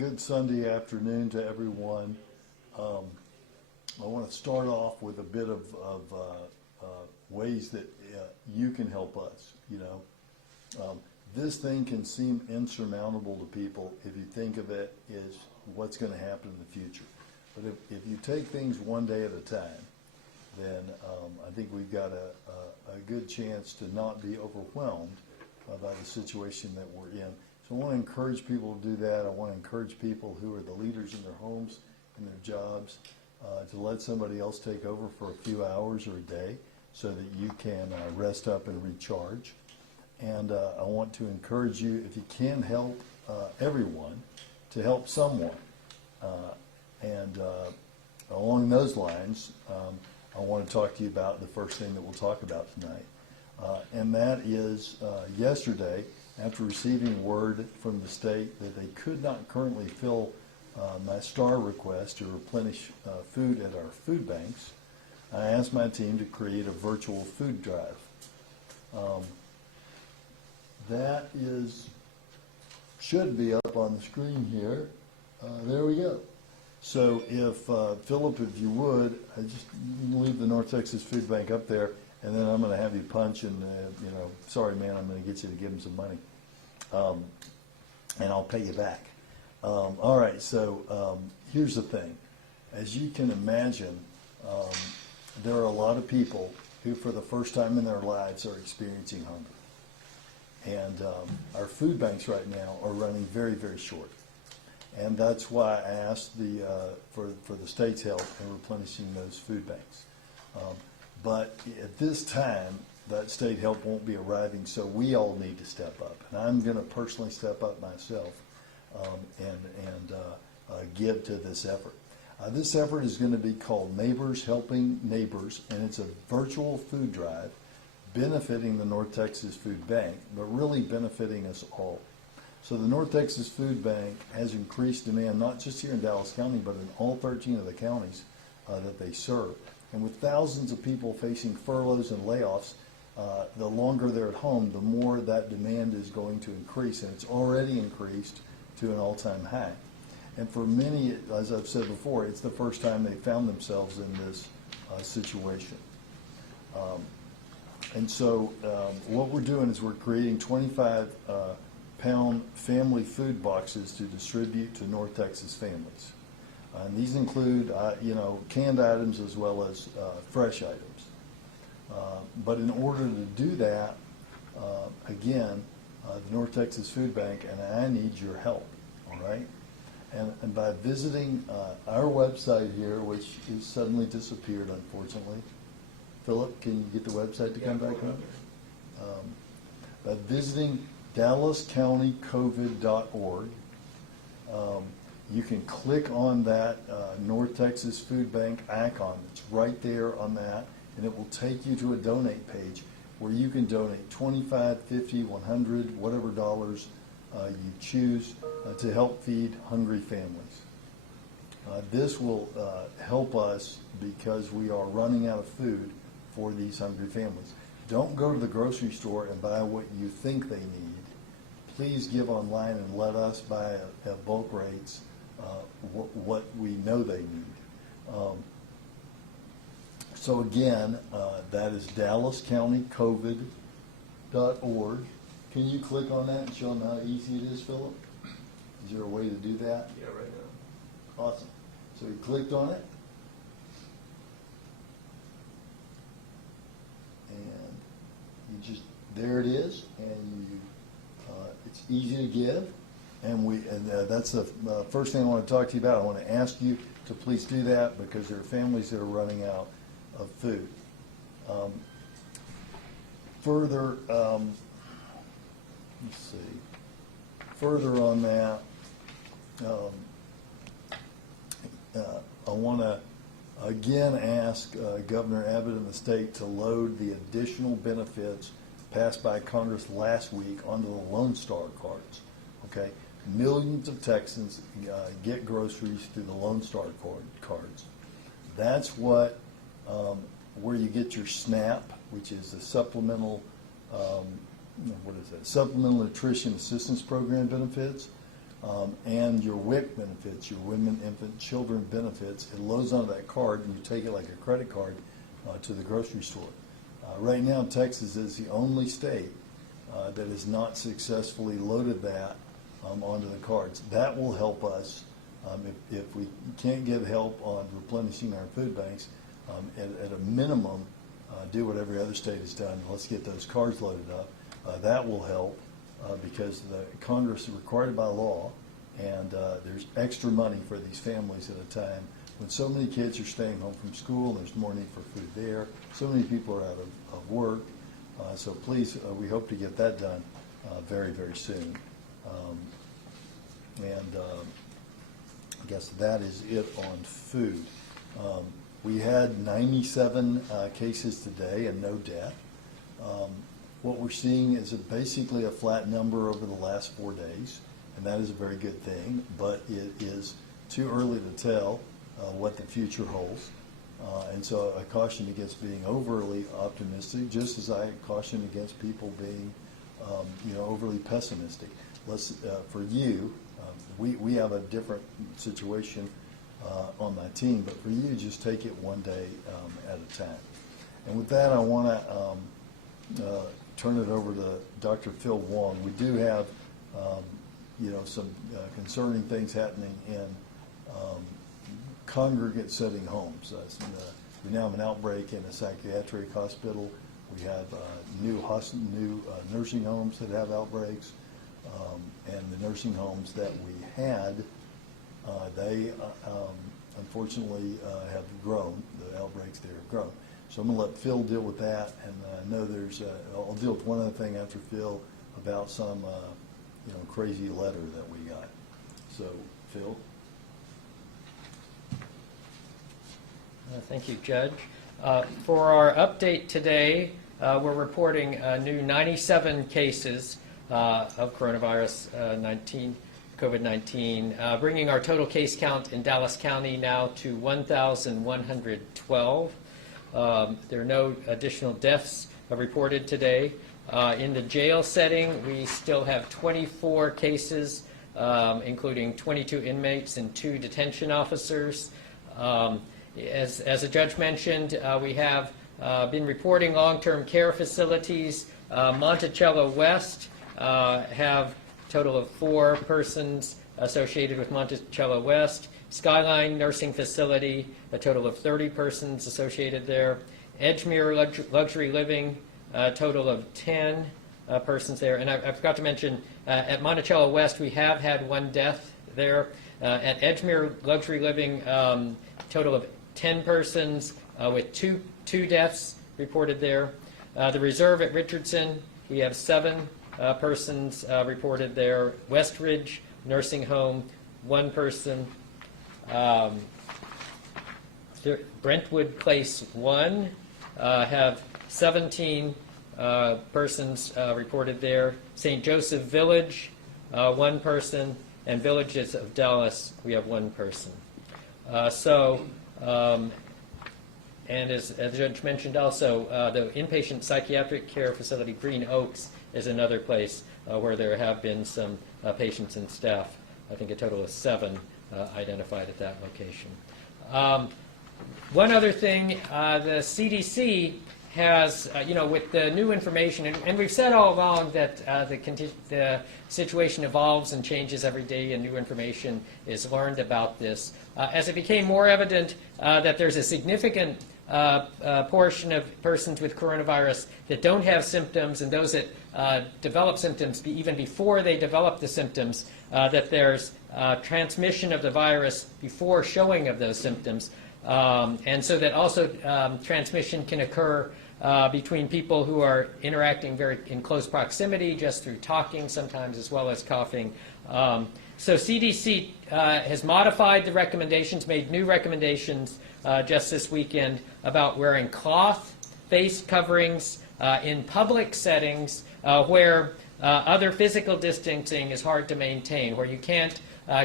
Good Sunday afternoon to everyone. I want to start off with a bit of ways that you can help us. This thing can seem insurmountable to people if you think of it as what's going to happen in the future. But if you take things one day at a time, then I think we've got a good chance to not be overwhelmed by the situation that we're in. So I want to encourage people to do that. I want to encourage people who are the leaders in their homes and their jobs to let somebody else take over for a few hours or a day so that you can rest up and recharge. And I want to encourage you, if you can help everyone, to help someone. Along those lines, I want to talk to you about the first thing that we'll talk about tonight. And that is yesterday, after receiving word from the state that they could not currently fill my STAR request to replenish food at our food banks, I asked my team to create a virtual food drive. That should be up on the screen here. There we go. So if, Philip, if you would, you can leave the North Texas Food Bank up there, and then I'm going to have you punch and, sorry, man, I'm going to get you to give them some money. And I'll pay you back. All right, so here's the thing. As you can imagine, there are a lot of people who, for the first time in their lives, are experiencing hunger. And our food banks right now are running very, very short. And that's why I asked for the state's help in replenishing those food banks. But at this time, that state help won't be arriving, so we all need to step up. And I'm going to personally step up myself and give to this effort. This effort is going to be called Neighbors Helping Neighbors, and it's a virtual food drive benefiting the North Texas Food Bank, but really benefiting us all. So the North Texas Food Bank has increased demand, not just here in Dallas County, but in all 13 of the counties that they serve. And with thousands of people facing furloughs and layoffs, the longer they're at home, the more that demand is going to increase, and it's already increased to an all-time high. And for many, as I've said before, it's the first time they found themselves in this situation. And so what we're doing is we're creating 25-pound family food boxes to distribute to North Texas families. And these include, canned items as well as fresh items. But in order to do that, again, the North Texas Food Bank and I need your help, all right? And by visiting our website here, which has suddenly disappeared, unfortunately. Philip, can you get the website to come back up? By visiting dallascountycovid.org, you can click on that North Texas Food Bank icon. It's right there on that, and it will take you to a donate page where you can donate $25, $50, $100, whatever dollars you choose to help feed hungry families. This will help us because we are running out of food for these hungry families. Don't go to the grocery store and buy what you think they need. Please give online and let us buy at bulk rates what we know they need. So again, that is dallascountycovid.org. Can you click on that and show them how easy it is, Philip? Is there a way to do that? Yeah, right now. Awesome. So you clicked on it. And you just, there it is. And you, it's easy to give. And that's the first thing I want to talk to you about. I want to ask you to please do that because there are families that are running out of food. Further, let's see. Further on that, I want to again ask Governor Abbott and the state to load the additional benefits passed by Congress last week onto the Lone Star cards. Okay, millions of Texans get groceries through the Lone Star cards. That's what where you get your SNAP, which is the supplemental. What is that? Supplemental Nutrition Assistance Program benefits. and your WIC benefits, your women, infant, children benefits. It loads onto that card, and you take it like a credit card to the grocery store. Right now, Texas is the only state that has not successfully loaded that onto the cards. That will help us. If we can't get help on replenishing our food banks, at a minimum, do what every other state has done. Let's get those cards loaded up. That will help because the Congress is required by law, and there's extra money for these families at a time when so many kids are staying home from school. There's more need for food there. So many people are out of work. So please, we hope to get that done very, very soon. I guess that is it on food. We had 97 cases today and no death. What we're seeing is basically a flat number over the last 4 days, and that is a very good thing, but it is too early to tell what the future holds. And so I caution against being overly optimistic, just as I caution against people being overly pessimistic. For you, we have a different situation on my team, but for you, just take it one day at a time. And with that, I want to turn it over to Dr. Phil Wong. We do have some concerning things happening in congregate setting homes. We now have an outbreak in a psychiatric hospital. We have new nursing homes that have outbreaks, and the nursing homes that we had, they unfortunately have grown. The outbreaks there have grown. So I'm going to let Phil deal with that, and I know I'll deal with one other thing after Phil about some crazy letter that we got. So Phil. Thank you, Judge. For our update today, we're reporting new 97 cases of coronavirus COVID-19, bringing our total case count in Dallas County now to 1,112. There are no additional deaths reported today. In the jail setting, we still have 24 cases, including 22 inmates and 2 detention officers. As the judge mentioned, we have been reporting long-term care facilities. Monticello West have a total of 4 persons associated with Monticello West. Skyline Nursing Facility, a total of 30 persons associated there. Edgemere Luxury Living, a total of 10 persons there. And I forgot to mention, at Monticello West, we have had 1 death there. At Edgemere Luxury Living, total of 10 persons with two deaths reported there. The Reserve at Richardson, we have 7 persons reported there. Westridge Nursing Home, 1 person. Brentwood Place 1 have 17 persons reported there. St. Joseph Village, 1 person. And Villages of Dallas, we have 1 person. And as the judge mentioned also, the inpatient psychiatric care facility Green Oaks is another place where there have been some patients and staff. I think a total of 7 identified at that location. One other thing, the CDC has, with the new information, and we've said all along that the situation evolves and changes every day, and new information is learned about this. As it became more evident that there's a significant portion of persons with coronavirus that don't have symptoms, and those that develop symptoms even before they develop the symptoms, that there's transmission of the virus before showing of those symptoms. And so that also transmission can occur between people who are interacting in close proximity, just through talking sometimes, as well as coughing. So CDC has modified the recommendations, made new recommendations just this weekend about wearing cloth face coverings in public settings where other physical distancing is hard to maintain, where you can't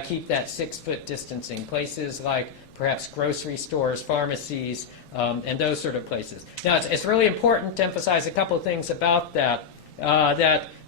keep that 6-foot distancing, places like perhaps grocery stores, pharmacies, and those sort of places. Now, it's really important to emphasize a couple of things about that,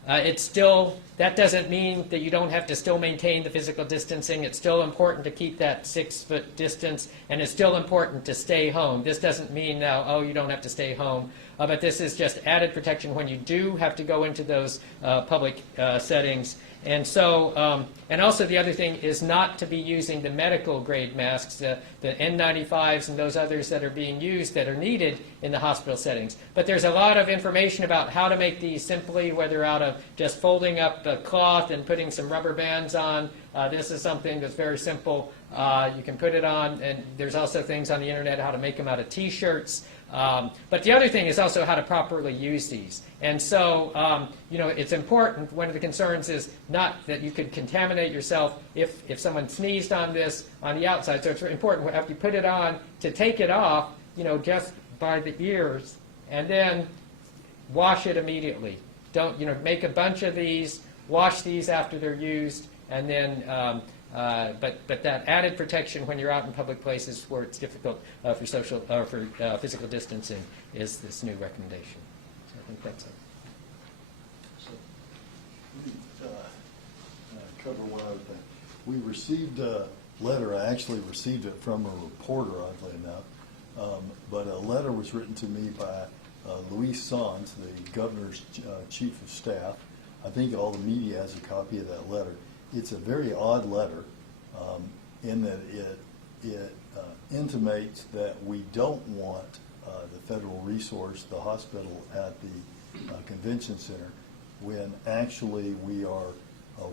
it's still That doesn't mean that you don't have to still maintain the physical distancing. It's still important to keep that 6-foot distance, and it's still important to stay home. This doesn't mean now, oh, you don't have to stay home, but this is just added protection when you do have to go into those public settings. And so, and also the other thing is not to be using the medical grade masks, the N95s and those others that are being used that are needed in the hospital settings. But there's a lot of information about how to make these simply, whether out of just folding up the cloth and putting some rubber bands on. This is something that's very simple. You can put it on, and there's also things on the internet how to make them out of t-shirts. But the other thing is also how to properly use these. And so, you know, it's important. One of the concerns is not that you could contaminate yourself if someone sneezed on this on the outside. So it's important after you put it on to take it off, you know, just by the ears, and then wash it immediately. Don't, you know, make a bunch of these, wash these after they're used, and then but that added protection when you're out in public places where it's difficult for physical distancing is this new recommendation. So I think that's it. So, let me cover one other thing. We received a letter. I actually received it from a reporter, oddly enough, but a letter was written to me by Luis Sanz, the governor's chief of staff. I think all the media has a copy of that letter. It's a very odd letter in that it intimates that we don't want the federal resource, the hospital at the convention center, when actually we are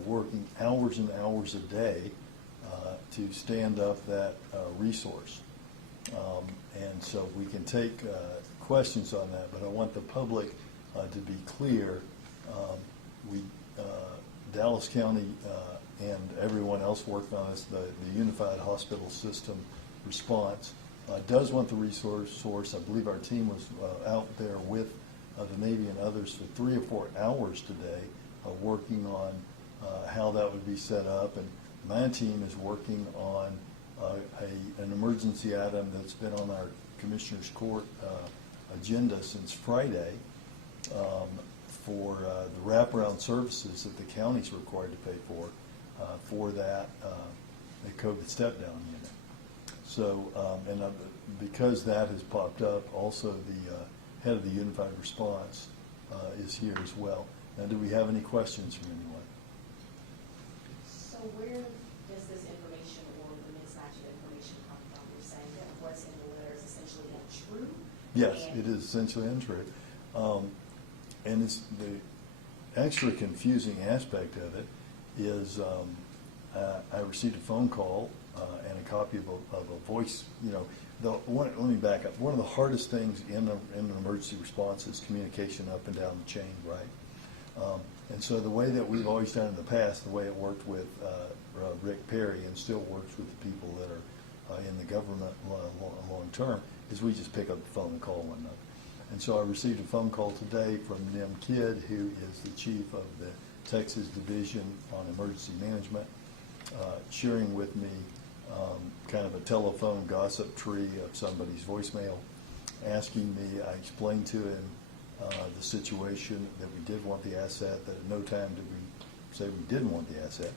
working hours and hours a day to stand up that resource. And so we can take questions on that, but I want the public to be clear. Dallas County and everyone else worked on this, the Unified Hospital System response does want the resource. I believe our team was out there with the Navy and others for 3 or 4 hours today working on how that would be set up. And my team is working on an emergency item that's been on our Commissioner's Court agenda since Friday for the wraparound services that the county's required to pay for that the COVID step-down unit. So, because that has popped up, also the head of the Unified Response is here as well. Now, do we have any questions from anyone? So where does this information or the mismatch of information come from? You're saying that what's in the letter is essentially untrue? Yes, it is essentially untrue. And it's the extra confusing aspect of it is I received a phone call and a copy of a voice. You know, let me back up. One of the hardest things in an emergency response is communication up and down the chain, right? And so the way that we've always done in the past, the way it worked with Rick Perry and still works with the people that are in the government long term, is we just pick up the phone and call one another. And so I received a phone call today from Nim Kidd, who is the chief of the Texas Division on Emergency Management, sharing with me kind of a telephone gossip tree of somebody's voicemail, asking me. I explained to him the situation, that we did want the asset, that at no time did we say we didn't want the asset.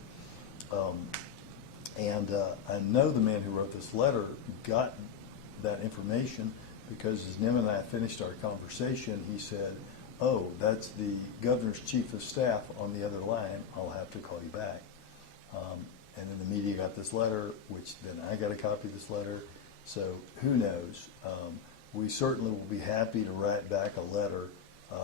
And I know the man who wrote this letter got that information because as Nim and I finished our conversation, he said, "Oh, that's the governor's chief of staff on the other line. I'll have to call you back." And then the media got this letter, which then I got a copy of this letter. So who knows? We certainly will be happy to write back a letter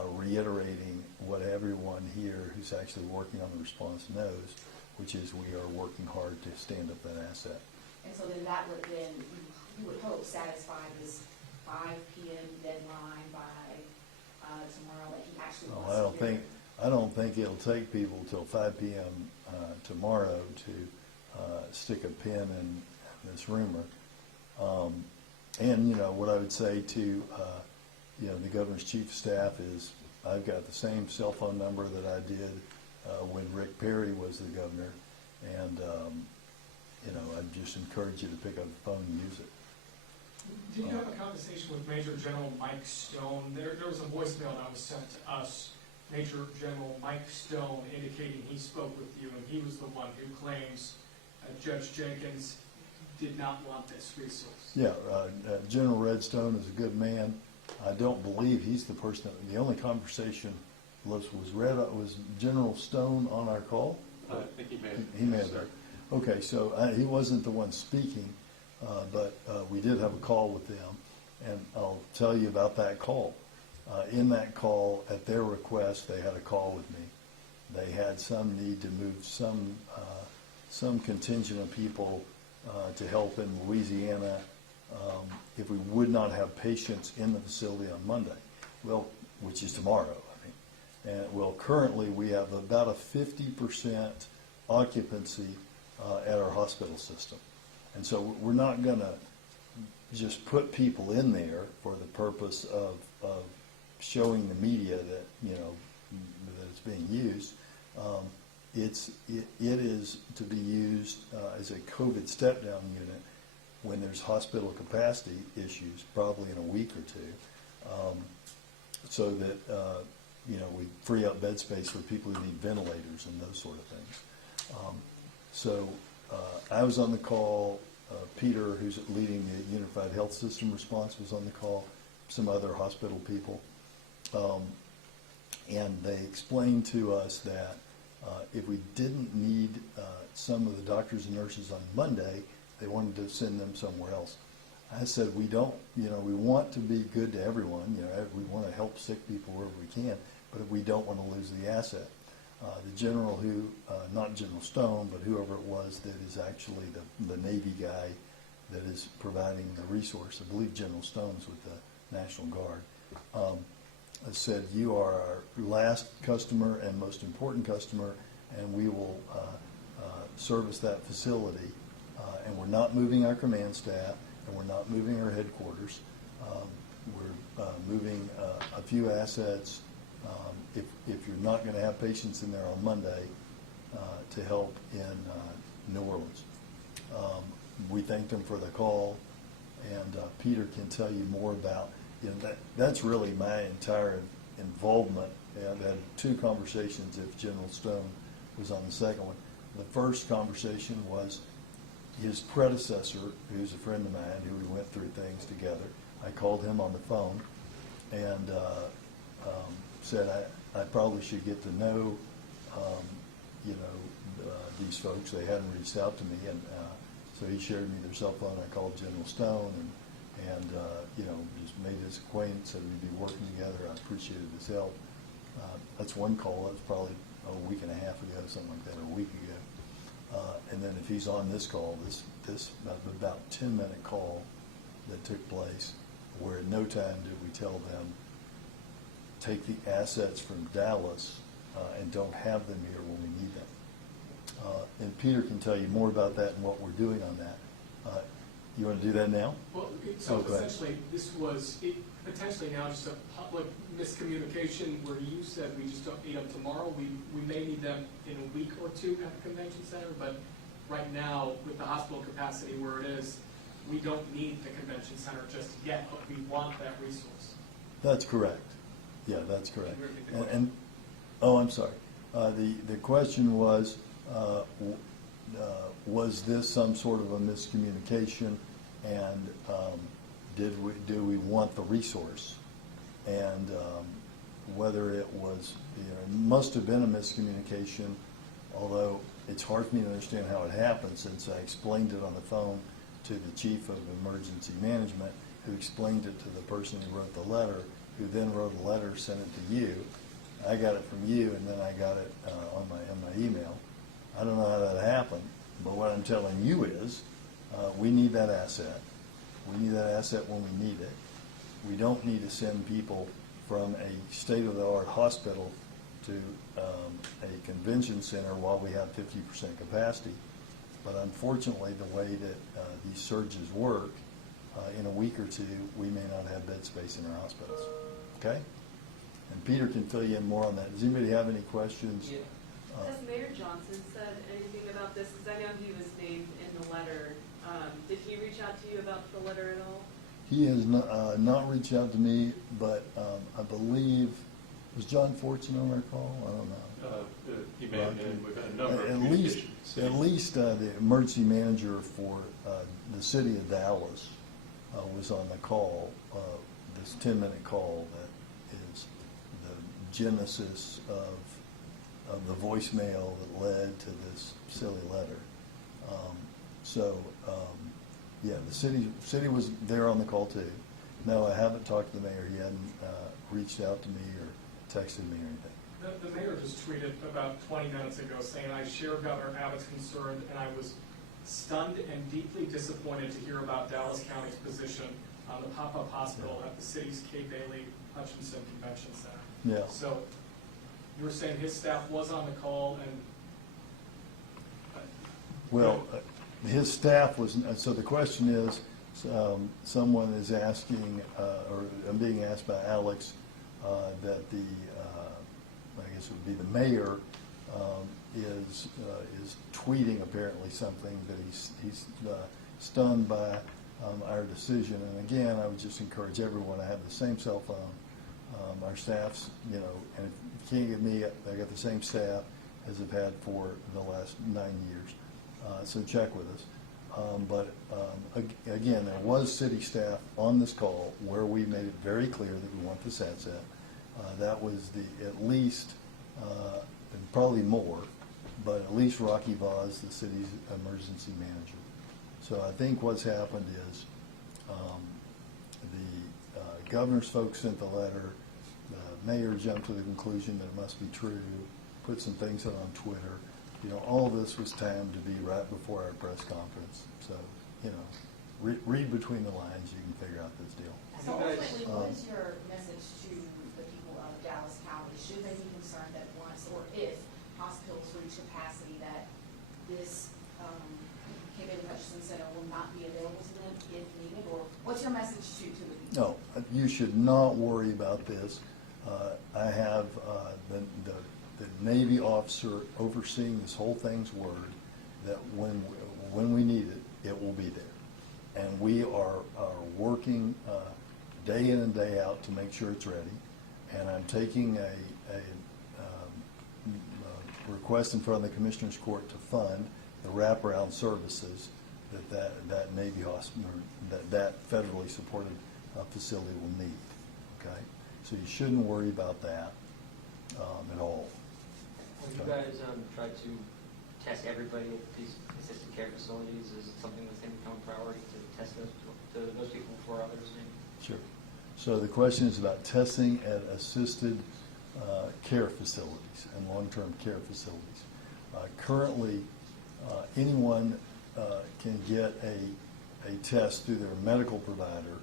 reiterating what everyone here who's actually working on the response knows, which is we are working hard to stand up that asset. And so then that would then, you would hope, satisfy this 5 p.m. deadline by tomorrow that he actually wants to do. I don't think it'll take people till 5 p.m. Tomorrow to stick a pin in this rumor. And you know what I would say to you know the governor's chief of staff is I've got the same cell phone number that I did when Rick Perry was the governor, and you know I'd just encourage you to pick up the phone and use it. Did you have a conversation with Major General Mike Stone? There was a voicemail that was sent to us Major General Mike Stone indicating he spoke with you, and he was the one who claims Judge Jenkins did not want this resource. Yeah, General Redstone is a good man. I don't believe he's the person the only conversation was General Stone on our call? I think he may have. He may have been. Okay, so he wasn't the one speaking, but we did have a call with them, and I'll tell you about that call. In that call, at their request, they had a call with me. They had some need to move some contingent of people to help in Louisiana if we would not have patients in the facility on Monday, well, which is tomorrow. And currently we have about a 50% occupancy at our hospital system, and so we're not going to just put people in there for the purpose of showing the media that that it's being used. It is to be used as a COVID step-down unit when there's hospital capacity issues, probably in a week or two, so that we free up bed space for people who need ventilators and those sort of things. So I was on the call. Peter, who's leading the Unified Health System response, was on the call. Some other hospital people. And they explained to us that if we didn't need some of the doctors and nurses on Monday, they wanted to send them somewhere else. I said, we don't, we want to be good to everyone. We want to help sick people wherever we can, but we don't want to lose the asset. The general who, not General Stone, but whoever it was that is actually the Navy guy that is providing the resource, I believe General Stone's with the National Guard, said, you are our last customer and most important customer, and we will service that facility. And we're not moving our command staff, and we're not moving our headquarters. We're moving a few assets if you're not going to have patients in there on Monday to help in New Orleans. We thanked them for the call, and Peter can tell you more about that's really my entire involvement. I've had two conversations if General Stone was on the second one. The first conversation was his predecessor, who's a friend of mine, who we went through things together. I called him on the phone and said I probably should get to know these folks. They hadn't reached out to me, and so he shared me their cell phone. I called General Stone and just made his acquaintance, said we'd be working together. I appreciated his help. That's one call. That was probably a week and a half ago, something like that, or a week ago. And then if he's on this call, this about 10-minute call that took place, where at no time did we tell them, take the assets from Dallas and don't have them here when we need them. And Peter can tell you more about that and what we're doing on that. You want to do that now? Well, so essentially, this was potentially now just a public miscommunication where you said we just don't need them tomorrow. We may need them in a week or two at the convention center, but right now, with the hospital capacity where it is, we don't need the convention center just yet, but we want that resource. That's correct. Yeah, that's correct. And oh, I'm sorry. The question was this some sort of a miscommunication, and do we want the resource? And whether it was, it must have been a miscommunication, although it's hard for me to understand how it happened, since I explained it on the phone to the chief of emergency management, who explained it to the person who wrote the letter, who then wrote a letter, sent it to you. I got it from you, and then I got it on my email. I don't know how that happened, but what I'm telling you is we need that asset. We need that asset when we need it. We don't need to send people from a state-of-the-art hospital to a convention center while we have 50% capacity. But unfortunately, the way that these surges work, in a week or two, we may not have bed space in our hospitals. Okay? And Peter can fill you in more on that. Does anybody have any questions? Yeah. Has Mayor Johnson said anything about this? Because I know he was named in the letter. Did he reach out to you about the letter at all? He has not reached out to me, but I believe Was John Fortune on our call? I don't know. He may have been, we've had a number of At communications. least the emergency manager for the city of Dallas was on the call, this 10-minute call that is the genesis of the voicemail that led to this silly letter. Yeah, the city was there on the call too. No, I haven't talked to the mayor. He hadn't reached out to me or texted me or anything. The mayor just tweeted about 20 minutes ago saying, "I share Governor Abbott's concern, and I was stunned and deeply disappointed to hear about Dallas County's position on the pop-up hospital at the city's Kay Bailey Hutchinson Convention Center." Yeah. So you were saying his staff was on the call, and Well, his staff was, so the question is, someone is asking, or I'm being asked by Alex, that the, I guess it would be the mayor, is tweeting apparently something that he's stunned by our decision. And again, I would just encourage everyone to have the same cell phone. Our staff's, and if you can't get me, I got the same staff as I've had for the last 9 years. So check with us. Again, there was city staff on this call where we made it very clear that we want this asset. That was at least, and probably more, but at least Rocky Vaz, the city's emergency manager. So I think what's happened is the governor's folks sent the letter. The mayor jumped to the conclusion that it must be true, put some things out on Twitter. All of this was timed to be right before our press conference. So, read between the lines, you can figure out this deal. So ultimately, what is your message to the people of Dallas County? Should they be concerned that once or if hospitals reach capacity that this Kay Bailey Hutchinson Center will not be available to them if needed? Or what's your message to the people? No, you should not worry about this. I have the Navy officer overseeing this whole thing's word that when we need it, it will be there. And we are working day in and day out to make sure it's ready. And I'm taking a request in front of the Commissioner's Court to fund the wraparound services that Navy hospital, that federally supported facility will need. Okay, so you shouldn't worry about that at all. Have you guys tried to test everybody at these assisted care facilities? Is it something that's going to become a priority to test those people before others? Sure. So the question is about testing at assisted care facilities and long-term care facilities. Currently, anyone can get a test through their medical provider,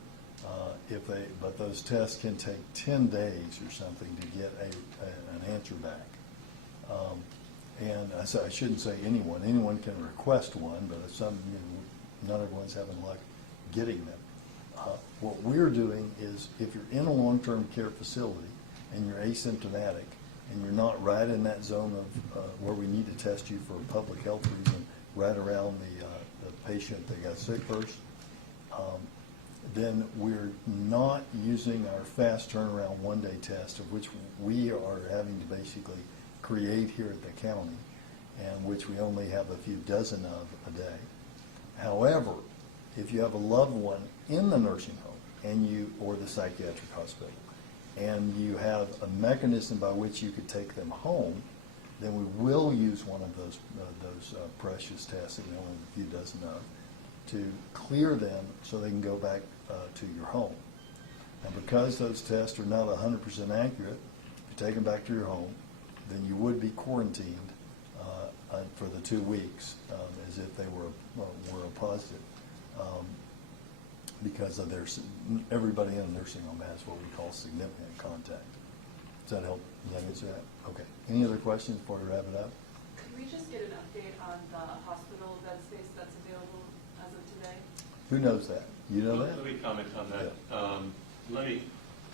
but those tests can take 10 days or something to get an answer back. And I shouldn't say anyone. Anyone can request one, but not everyone's having luck getting them. What we're doing is, if you're in a long-term care facility and you're asymptomatic and you're not right in that zone of where we need to test you for a public health reason, right around the patient that got sick first, then we're not using our fast turnaround one-day test, of which we are having to basically create here at the county, and which we only have a few dozen of a day. However, if you have a loved one in the nursing home or the psychiatric hospital, and you have a mechanism by which you could take them home, then we will use one of those precious tests that we only have a few dozen of to clear them so they can go back to your home. And because those tests are not 100% accurate, if you take them back to your home, then you would be quarantined for the 2 weeks as if they were a positive, because of everybody in a nursing home has what we call significant contact. Does that help? Does that answer that? Okay. Any other questions before we wrap it up? Could we just get an update on the hospital bed space that's available as of today? Who knows that? You know that? Let me comment on that.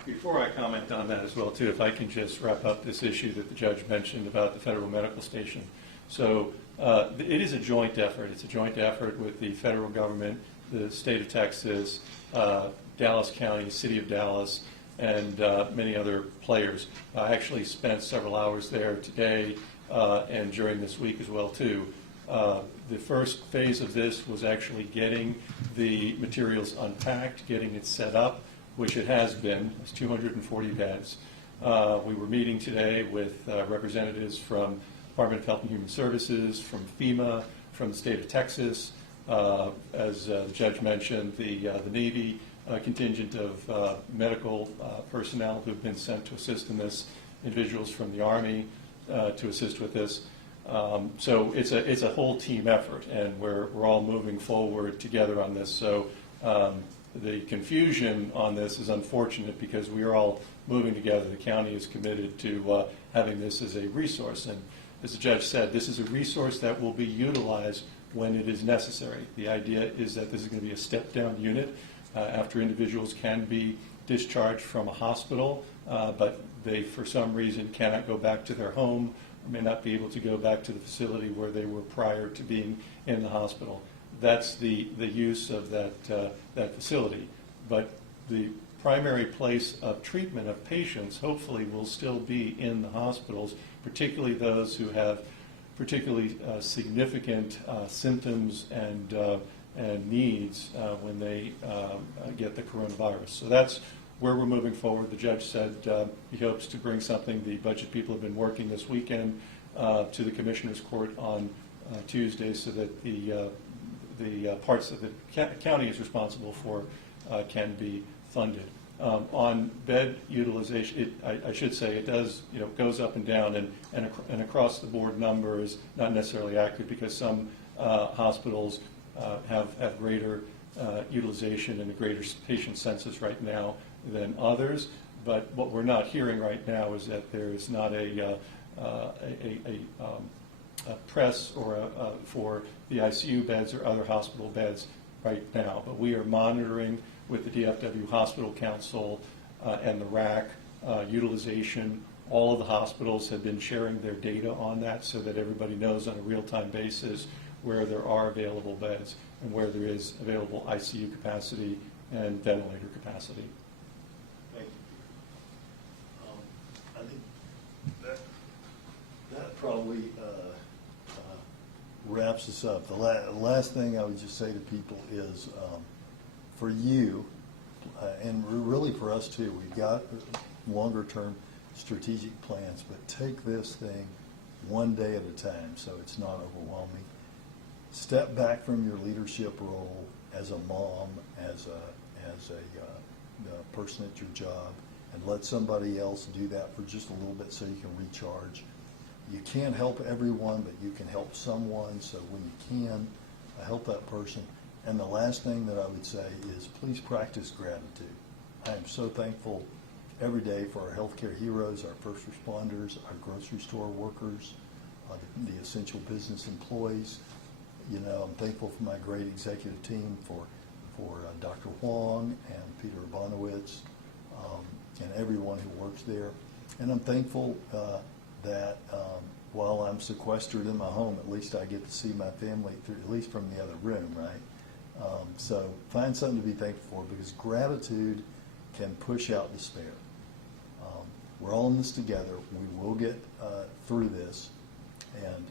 Before I comment on that as well, too, if I can just wrap up this issue that the judge mentioned about the federal medical station. So it is a joint effort. It's a joint effort with the federal government, the state of Texas, Dallas County, City of Dallas, and many other players. I actually spent several hours there today and during this week as well too. The first phase of this was actually getting the materials unpacked, getting it set up, which it has been. It's 240 beds. We were meeting today with representatives from Department of Health and Human Services, from FEMA, from the state of Texas. As the judge mentioned, the Navy contingent of medical personnel who have been sent to assist in this, individuals from the Army to assist with this. So it's a whole team effort, and we're all moving forward together on this. So the confusion on this is unfortunate because we are all moving together. The county is committed to having this as a resource, and as the judge said, this is a resource that will be utilized when it is necessary. The idea is that this is going to be a step-down unit after individuals can be discharged from a hospital, but they, for some reason, cannot go back to their home, or may not be able to go back to the facility where they were prior to being in the hospital. That's the use of that facility. But the primary place of treatment of patients hopefully will still be in the hospitals, particularly those who have particularly significant symptoms and needs when they get the coronavirus. So that's where we're moving forward. The judge said he hopes to bring something. The budget people have been working this weekend to the Commissioner's Court on Tuesday so that the parts that the county is responsible for can be funded. On bed utilization, I should say it does, goes up and down, and across the board number is not necessarily accurate because some hospitals have greater utilization and a greater patient census right now than others. But what we're not hearing right now is that there is not a press or for the ICU beds or other hospital beds right now. But we are monitoring with the DFW Hospital Council and the RAC utilization. All of the hospitals have been sharing their data on that so that everybody knows on a real-time basis where there are available beds and where there is available ICU capacity and ventilator capacity. Thank you. I think that probably wraps us up. The last thing I would just say to people is for you, and really for us too, we've got longer term strategic plans, but take this thing one day at a time so it's not overwhelming. Step back from your leadership role as a mom, as a person at your job, and let somebody else do that for just a little bit so you can recharge. You can't help everyone, but you can help someone, so when you can, help that person. And the last thing that I would say is please practice gratitude. I am so thankful every day for our healthcare heroes, our first responders, our grocery store workers, the essential business employees. I'm thankful for my great executive team, for Dr. Huang and Peter Bonowitz, and everyone who works there. And I'm thankful that while I'm sequestered in my home, at least I get to see my family, at least from the other room, right? So find something to be thankful for, because gratitude can push out despair. We're all in this together. We will get through this. And,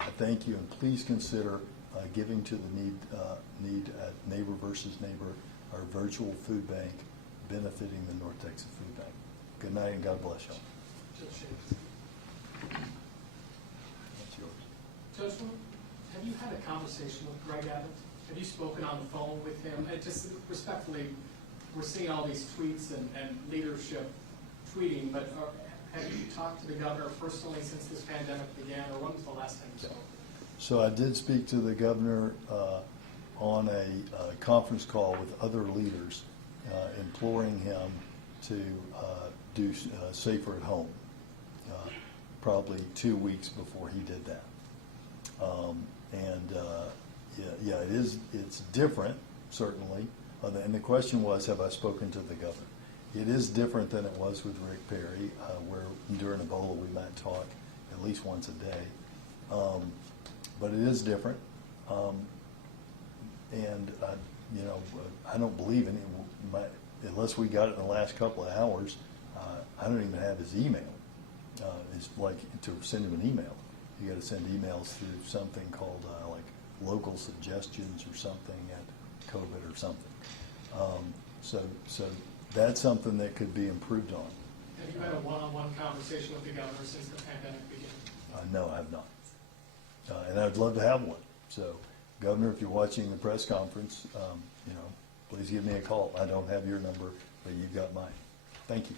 I thank you, and please consider giving to the need at Neighbor versus Neighbor, our virtual food bank benefiting the North Texas Food Bank. Good night, and God bless y'all. That's yours. Judge, have you had a conversation with Greg Abbott? Have you spoken on the phone with him? Just respectfully, we're seeing all these tweets and leadership tweeting, but have you talked to the governor personally since this pandemic began, or when was the last time you spoke? So I did speak to the governor on a conference call with other leaders, imploring him to do safer at home, probably 2 weeks before he did that. It's different, certainly. And the question was, have I spoken to the governor? It is different than it was with Rick Perry, where during Ebola we might talk at least once a day. But it is different. I don't believe unless we got it in the last couple of hours, I don't even have his email. It's like to send him an email. You got to send emails through something called like local suggestions or something at COVID or something. So that's something that could be improved on. Have you had a one-on-one conversation with the governor since the pandemic began? No, I have not. And I'd love to have one. So, Governor, if you're watching the press conference, please give me a call. I don't have your number, but you've got mine. Thank you.